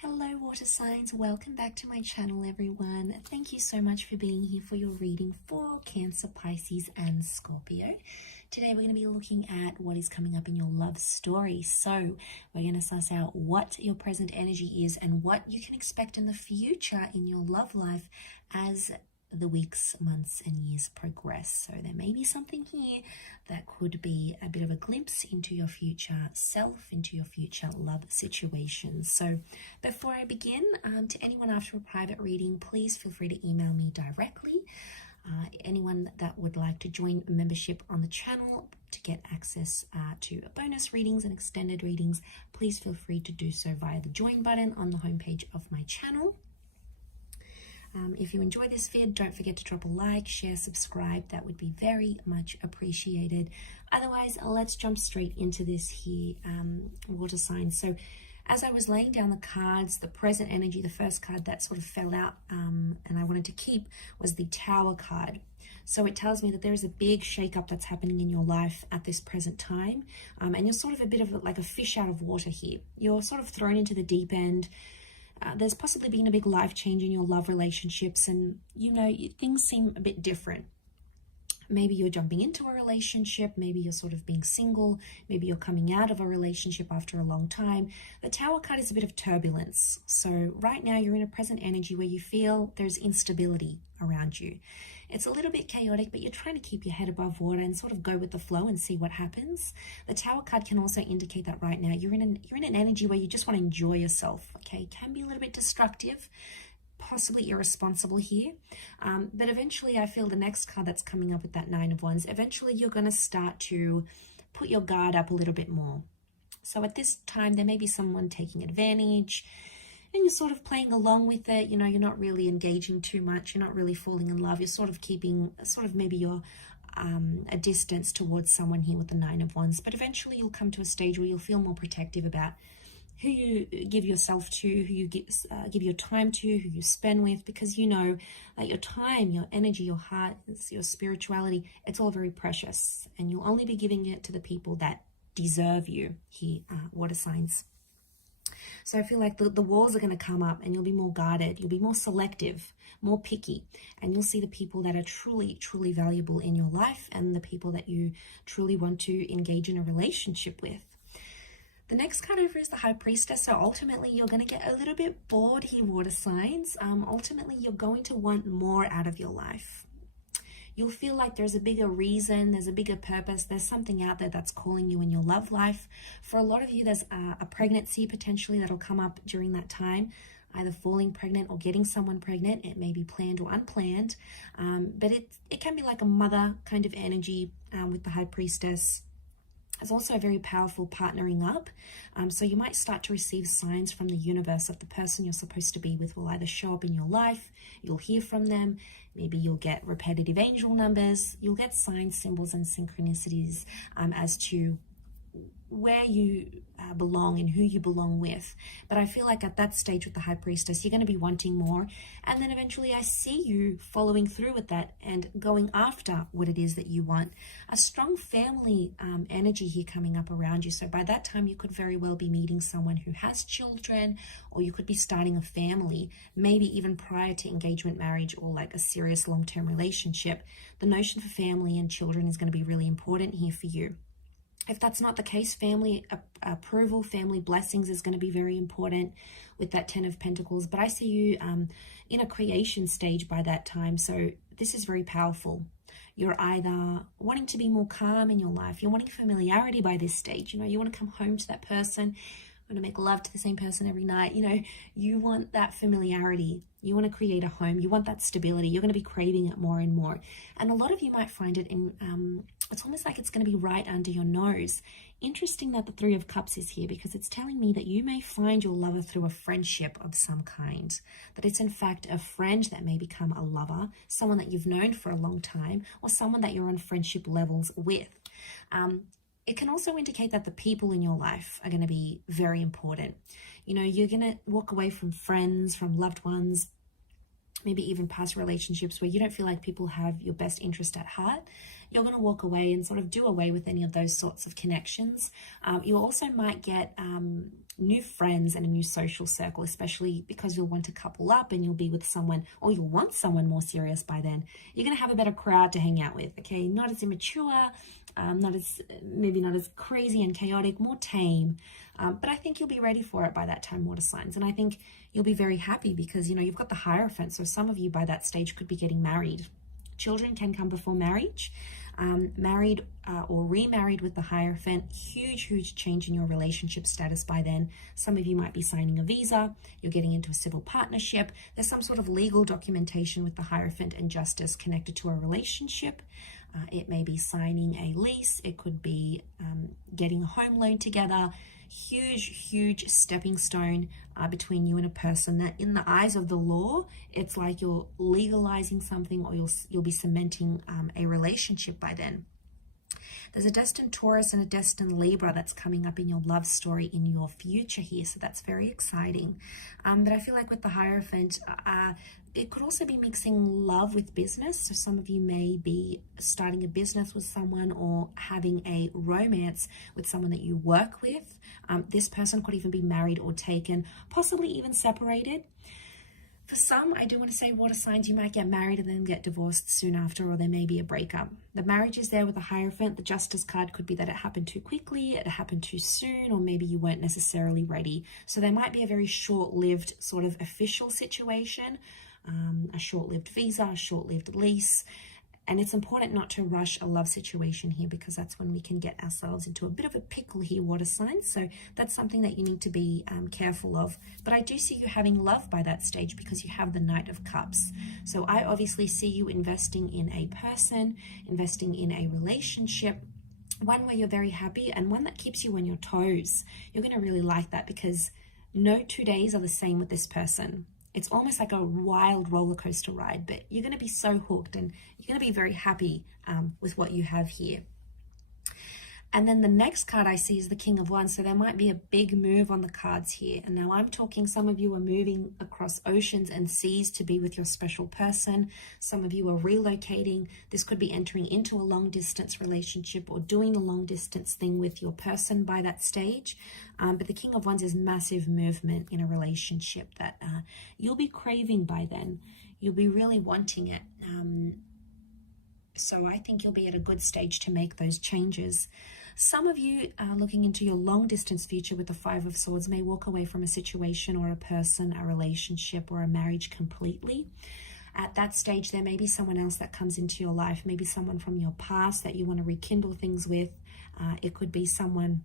Hello water signs, welcome back to my channel everyone. Thank you so much for being here for your reading for Cancer, Pisces and Scorpio. Today we're going to be looking at what is coming up in your love story. So we're going to suss out what your present energy is and what you can expect in the future in your love life as the weeks, months and years progress. So there may be something here that could be a bit of a glimpse into your future self, into your future love situations. So before I begin, to anyone after a private reading, please feel free to email me directly. Anyone that would like to join membership on the channel to get access to bonus readings and extended readings, please feel free to do so via the join button on the homepage of my channel. If you enjoy this vid, don't forget to drop a like, share, subscribe. That would be very much appreciated. Otherwise, let's jump straight into this here, water signs. So as I was laying down the cards, the present energy, the first card that sort of fell out and I wanted to keep was the Tower card. So it tells me that there is a big shakeup that's happening in your life at this present time. And you're sort of a bit of like a fish out of water here. You're sort of thrown into the deep end. There's possibly been a big life change in your love relationships and, you know, things seem a bit different. Maybe you're jumping into a relationship, maybe you're sort of being single, maybe you're coming out of a relationship after a long time. The Tower card is a bit of turbulence. So right now you're in a present energy where you feel there's instability around you. It's a little bit chaotic, but you're trying to keep your head above water and sort of go with the flow and see what happens. The Tower card can also indicate that right now you're in an energy where you just want to enjoy yourself, okay? It can be a little bit destructive, possibly irresponsible here, but eventually I feel the next card that's coming up with that Nine of Wands, eventually you're going to start to put your guard up a little bit more. So at this time there may be someone taking advantage and you're sort of playing along with it. You know, you're not really engaging too much, you're not really falling in love, you're sort of keeping maybe you're a distance towards someone here with the Nine of Wands, but eventually you'll come to a stage where you'll feel more protective about who you give yourself to, who you give your time to, who you spend with, because you know that your time, your energy, your heart, your spirituality, it's all very precious and you'll only be giving it to the people that deserve you here, water signs. So I feel like the walls are going to come up and you'll be more guarded, you'll be more selective, more picky, and you'll see the people that are truly, truly valuable in your life and the people that you truly want to engage in a relationship with. The next card over is the High Priestess. So ultimately, you're going to get a little bit bored here, water signs. Ultimately, you're going to want more out of your life. You'll feel like there's a bigger reason, there's a bigger purpose, there's something out there that's calling you in your love life. For a lot of you, there's a pregnancy potentially that'll come up during that time, either falling pregnant or getting someone pregnant. It may be planned or unplanned, but it can be like a mother kind of energy with the High Priestess. It's also a very powerful partnering up. So you might start to receive signs from the universe of the person you're supposed to be with will either show up in your life, you'll hear from them, maybe you'll get repetitive angel numbers, you'll get signs, symbols, and synchronicities as to where you belong and who you belong with. But I feel like at that stage with the High Priestess, you're going to be wanting more, and then eventually I see you following through with that and going after what it is that you want. A strong family energy here coming up around you. So by that time you could very well be meeting someone who has children, or you could be starting a family, maybe even prior to engagement, marriage, or like a serious long-term relationship. The notion for family and children is going to be really important here for you. If that's not the case, family approval, family blessings is going to be very important with that Ten of Pentacles. But I see you in a creation stage by that time. So this is very powerful. You're either wanting to be more calm in your life. You're wanting familiarity by this stage. You know, you want to come home to that person. You want to make love to the same person every night. You know, you want that familiarity. You want to create a home. You want that stability. You're going to be craving it more and more. And a lot of you might find it in, it's almost like it's going to be right under your nose. Interesting that the Three of Cups is here, because it's telling me that you may find your lover through a friendship of some kind. That it's in fact a friend that may become a lover, someone that you've known for a long time, or someone that you're on friendship levels with. It can also indicate that the people in your life are going to be very important. You know, you're going to walk away from friends, from loved ones, maybe even past relationships where you don't feel like people have your best interest at heart. you're going to walk away and sort of do away with any of those sorts of connections. You also might get new friends and a new social circle, especially because you'll want to couple up and you'll be with someone, or you'll want someone more serious by then. You're going to have a better crowd to hang out with, okay? Not as immature, maybe not as crazy and chaotic, more tame. But I think you'll be ready for it by that time, water signs. And I think you'll be very happy because, you know, you've got the Hierophant. So some of you by that stage could be getting married. Children can come before marriage. Married or remarried with the Hierophant, huge change in your relationship status by then. Some of you might be signing a visa, you're getting into a civil partnership, there's some sort of legal documentation with the Hierophant and Justice connected to a relationship. It may be signing a lease, it could be getting a home loan together. Huge stepping stone between you and a person that in the eyes of the law, it's like you're legalizing something, or you'll be cementing a relationship by then. There's a destined Taurus and a destined Libra that's coming up in your love story in your future here, so that's very exciting. But I feel like with the Hierophant, it could also be mixing love with business. So some of you may be starting a business with someone or having a romance with someone that you work with. This person could even be married or taken, possibly even separated. For some, I do want to say, water signs, you might get married and then get divorced soon after, or there may be a breakup. The marriage is there with the Hierophant. The Justice card could be that it happened too quickly, it happened too soon, or maybe you weren't necessarily ready. So there might be a very short-lived sort of official situation, a short-lived visa, a short-lived lease. And it's important not to rush a love situation here, because that's when we can get ourselves into a bit of a pickle here, water signs. So that's something that you need to be careful of. But I do see you having love by that stage because you have the Knight of Cups. So I obviously see you investing in a person, investing in a relationship, one where you're very happy and one that keeps you on your toes. You're going to really like that because no 2 days are the same with this person. It's almost like a wild roller coaster ride, but you're going to be so hooked and you're going to be very happy with what you have here. And then the next card I see is the King of Wands. So there might be a big move on the cards here. And now I'm talking, some of you are moving across oceans and seas to be with your special person. Some of you are relocating. This could be entering into a long distance relationship or doing the long distance thing with your person by that stage. But the King of Wands is massive movement in a relationship that you'll be craving by then. You'll be really wanting it. So I think you'll be at a good stage to make those changes. Some of you looking into your long distance future with the Five of Swords may walk away from a situation or a person, a relationship or a marriage completely. At that stage, there may be someone else that comes into your life, maybe someone from your past that you want to rekindle things with. It could be someone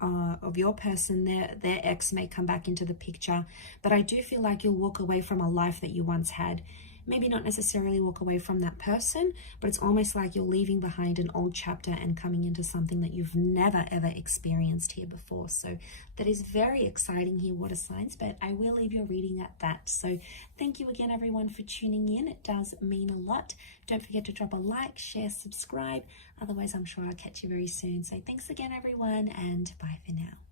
of your person, their ex may come back into the picture. But I do feel like you'll walk away from a life that you once had. Maybe not necessarily walk away from that person, but it's almost like you're leaving behind an old chapter and coming into something that you've never ever experienced here before. So that is very exciting here, water signs, but I will leave your reading at that. So thank you again, everyone, for tuning in. It does mean a lot. Don't forget to drop a like, share, subscribe. Otherwise, I'm sure I'll catch you very soon. So thanks again, everyone, and bye for now.